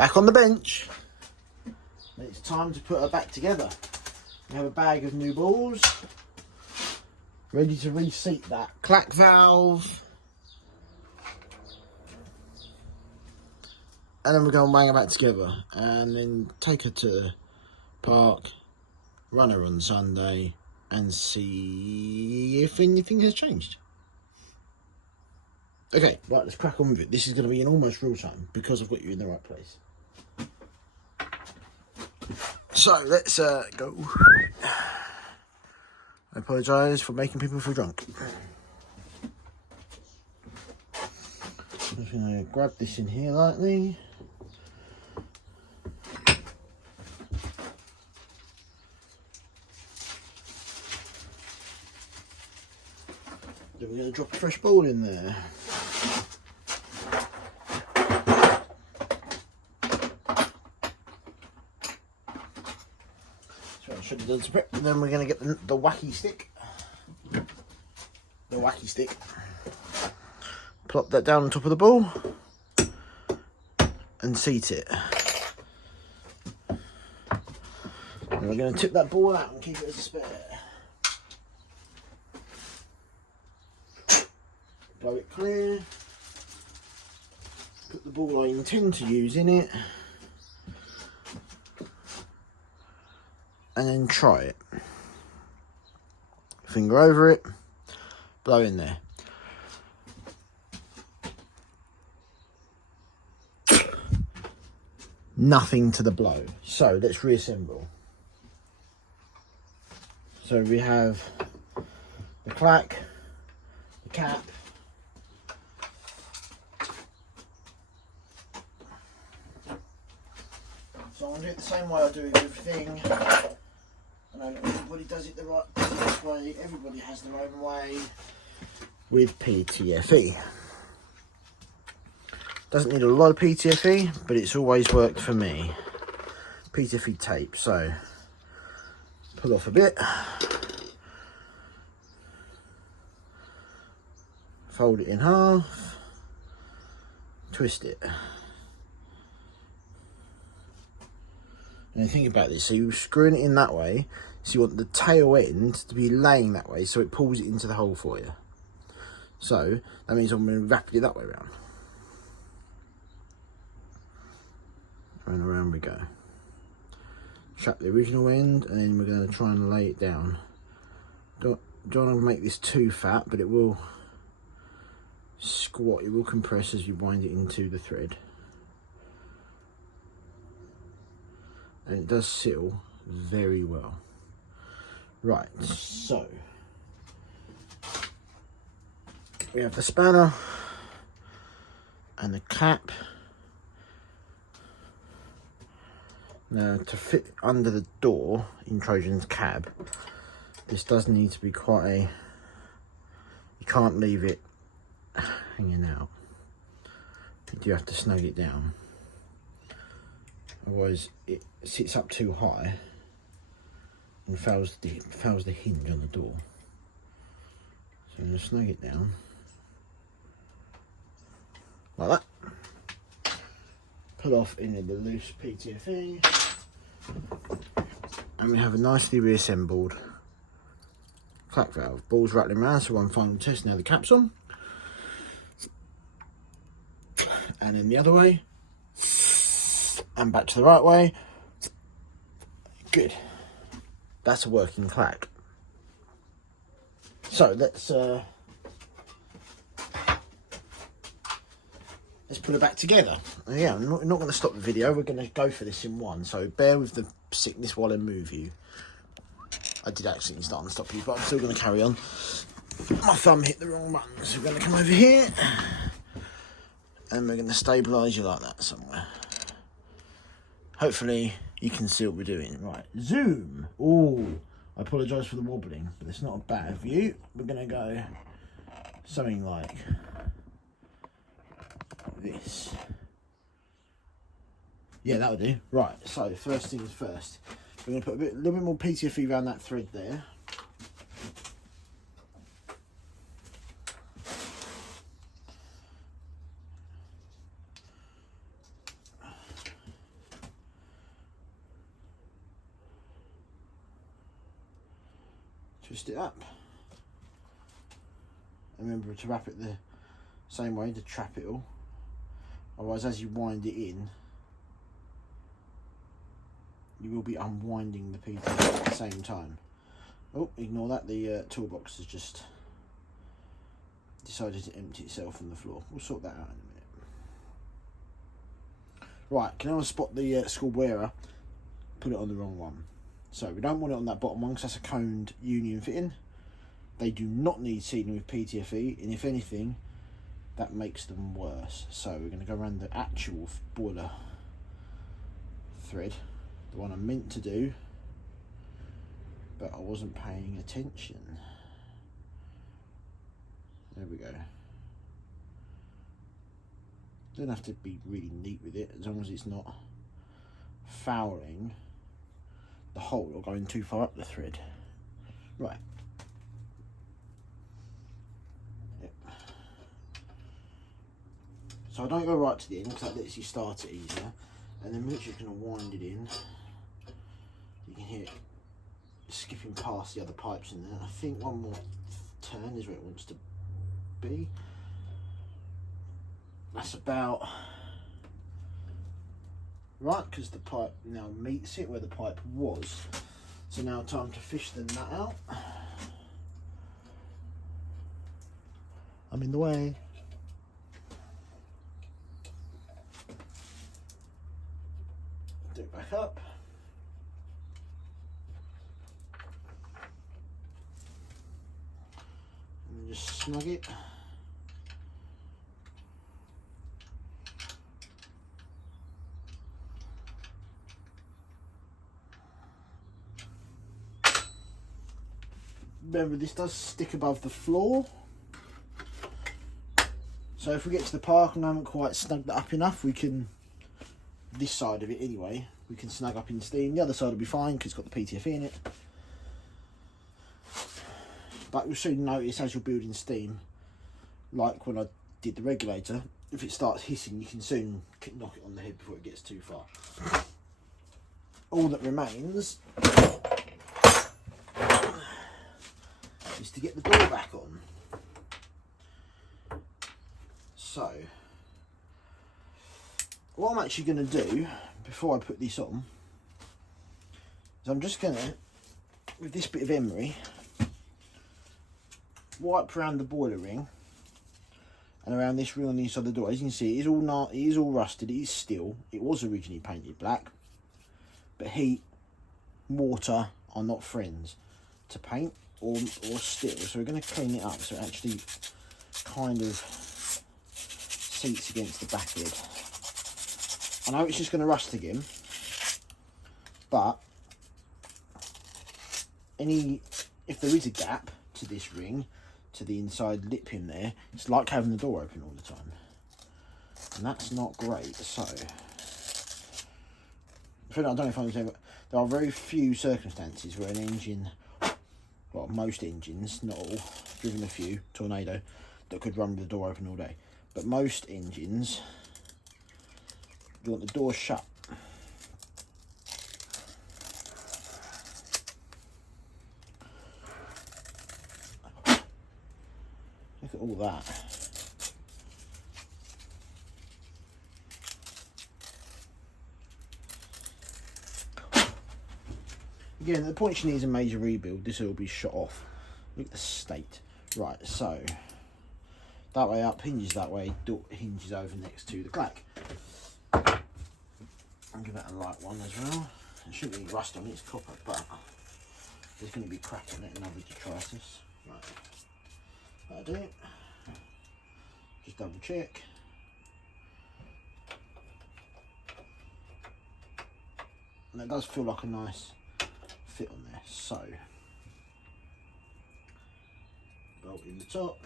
back on the bench. It's time to put her back together. We have a bag of new balls, ready to reseat that clack valve. And then we're going to bang her back together and then take her to the park, run her on Sunday and see if anything has changed. Okay, right, let's crack on with it. This is going to be in almost real time because I've got you in the right place. So, let's go. I apologise for making people feel drunk. I'm just going to grab this in here lightly. Then we're going to drop a fresh ball in there. So I should have done some prep. And then we're going to get the wacky stick. The wacky stick. Plop that down on top of the ball. And seat it. And we're going to tip that ball out and keep it as a spare. Blow it clear. Put the ball I intend to use in it. And then try it. Finger over it. Blow in there. Nothing to the blow. So let's reassemble. So we have the clack, the cap, so I'm going to do it the same way I do everything. I know everybody does it the right way, everybody has their own way with PTFE. Doesn't need a lot of PTFE, but it's always worked for me. PTFE tape, so pull off a bit, fold it in half, twist it. And think about this, so you're screwing it in that way, so you want the tail end to be laying that way, so it pulls it into the hole for you. So that means I'm going to wrap it that way around. And around we go. Trap the original end, and then we're going to try and lay it down. Don't want to make this too fat, but it will squat, it will compress as you wind it into the thread. And it does seal very well. Right, so we have the spanner and the cap. Now, to fit under the door in Trojan's cab, this does need to be quite a, you can't leave it hanging out. You do have to snug it down. Otherwise it sits up too high and fouls the hinge on the door. So I'm going to snug it down like that. Pull off any of the loose PTFE, and we have a nicely reassembled clack valve. Balls rattling around, so one final test. Now the cap's on, and then the other way, and back to the right way. Good. That's a working clack. So let's put it back together. Yeah, I'm not going to stop the video. We're going to go for this in one. So bear with the sickness while I move you. I did actually start and stop you, but I'm still going to carry on. My thumb hit the wrong button, so we're going to come over here. And we're going to stabilise you like that somewhere. Hopefully you can see what we're doing. Right, zoom. Oh, I apologise for the wobbling, but it's not a bad view. We're going to go something like this. Yeah, that'll do. Right, so first things first, we're going to put a little bit more PTFE around that thread there. twist it up. And remember to wrap it the same way to trap it all. Otherwise, as you wind it in, you will be unwinding the PTFE at the same time. Oh, ignore that, the toolbox has just decided to empty itself on the floor. We'll sort that out in a minute. Right, can I spot the schoolboy error? Put it on the wrong one. So we don't want it on that bottom one because that's a coned union fitting. They do not need sealing with PTFE, and if anything, that makes them worse. So we're going to go around the actual boiler thread, the one I meant to do, but I wasn't paying attention. There we go. Don't have to be really neat with it, as long as it's not fouling the hole or going too far up the thread. Right. Yep. So I don't go right to the end because that lets you start it easier. And then we're just going to wind it in. You can hear it skipping past the other pipes in there. I think one more turn is where it wants to be. That's about right, because the pipe now meets it where the pipe was. So now time to fish the nut out. I'm in the way. Do it back up. And just snug it. Remember, this does stick above the floor. So if we get to the park and I haven't quite snugged that up enough, we can, this side of it anyway, we can snug up in steam. The other side will be fine because it's got the PTFE in it. But you'll soon notice as you're building steam, like when I did the regulator, if it starts hissing, you can soon knock it on the head before it gets too far. All that remains is to get the door back on. So, what I'm actually going to do before I put this on is I'm just going to, with this bit of emery, wipe around the boiler ring and around this ring on the inside of the door. As you can see, it is all rusted. It is steel. It was originally painted black, but heat, water are not friends to paint or steel. So we're going to clean it up so it actually kind of seats against the back lid. I know it's just going to rust again, but if there is a gap to this ring, to the inside lip in there, it's like having the door open all the time, and that's not great. So I don't know if I'm saying, but there are very few circumstances where an engine, well, most engines, not all, driven a few, Tornado, that could run with the door open all day. But most engines, you want the door shut. Look at all that. Again, at the point she needs a major rebuild, this will be shot off. Look at the state. Right, so that way up, hinges that way, door hinges over next to the clack. I'll give that a light one as well. It shouldn't be any rust on it, it's copper, but there's going to be crack in it and other detritus. Right, that'll do it. Just double check. And it does feel like a nice fit on there. So, bolt in the top.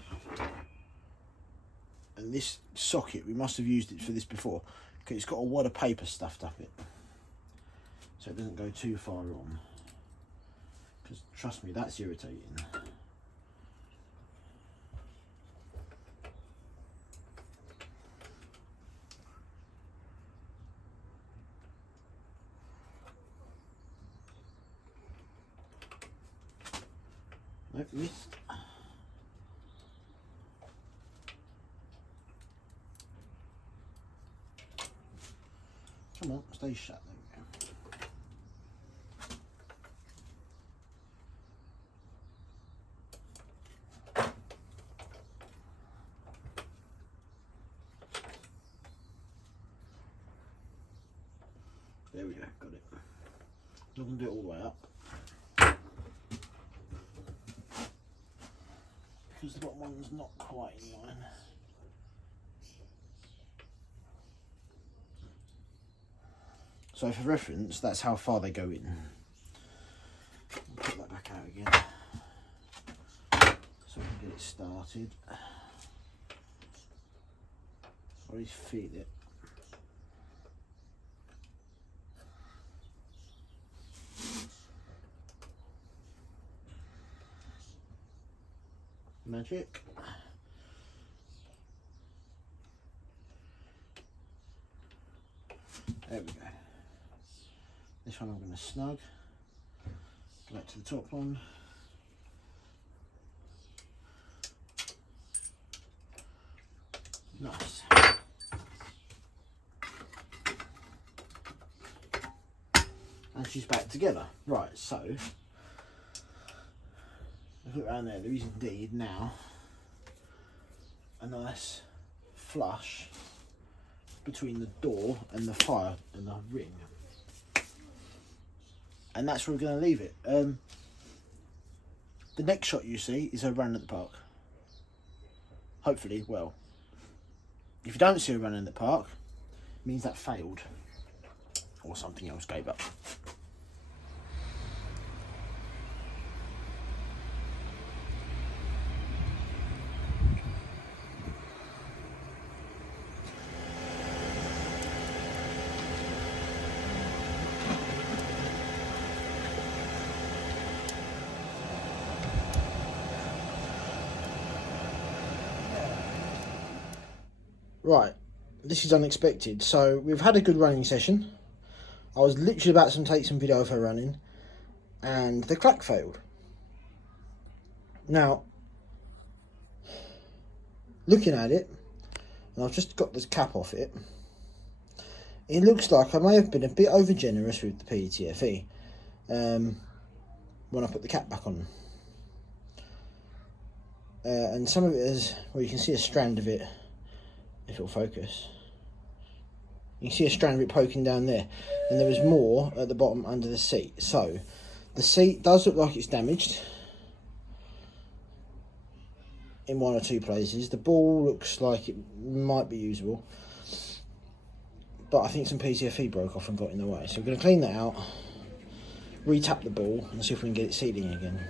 And this socket, we must have used it for this before, because it's got a wad of paper stuffed up it, so it doesn't go too far on, because trust me, that's irritating. Nope, missed. Come on, stay shut. There we go, got it. Not going to do it all the way up, because the bottom one's not quite in line. So for reference, that's how far they go in. I'll put that back out again, so we can get it started. Always feed it. Magic. There we go. This one I'm going to snug. Go back to the top one. Nice. And she's back together. Right, so look around there, there is indeed now a nice flush between the door and the fire and the ring. And that's where we're going to leave it. The next shot you see is her running at the park. Hopefully, well, if you don't see her running in the park, it means that failed. Or something else gave up. Right, this is unexpected. So we've had a good running session. I was literally about to take some video of her running, and the clack failed. Now, looking at it, and I've just got this cap off it, it looks like I may have been a bit over generous with the PTFE when I put the cap back on. And some of it is, well, you can see a strand of it. If it'll focus, you can see a strand of it poking down there, and there was more at the bottom under the seat. So the seat does look like it's damaged in one or two places. The ball looks like it might be usable, but I think some PTFE broke off and got in the way. So we're going to clean that out, re-tap the ball, and see if we can get it sealing again.